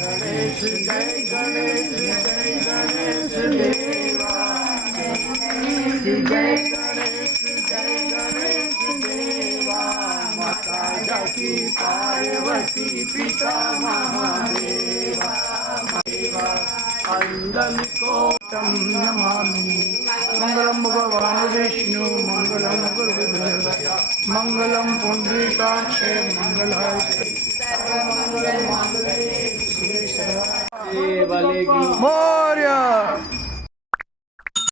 गणेश जय गणेश जय गणेश देवा, जय गणेश जय गणेश देवा, माता जाकी पार्वती पिता महादेवा, अंजलिकोटं नमामि। मंगलम भगवान विष्णु मंगलम गुरुदेव मंगलम पुंडरीकाक्षे मंगलाय मोरया।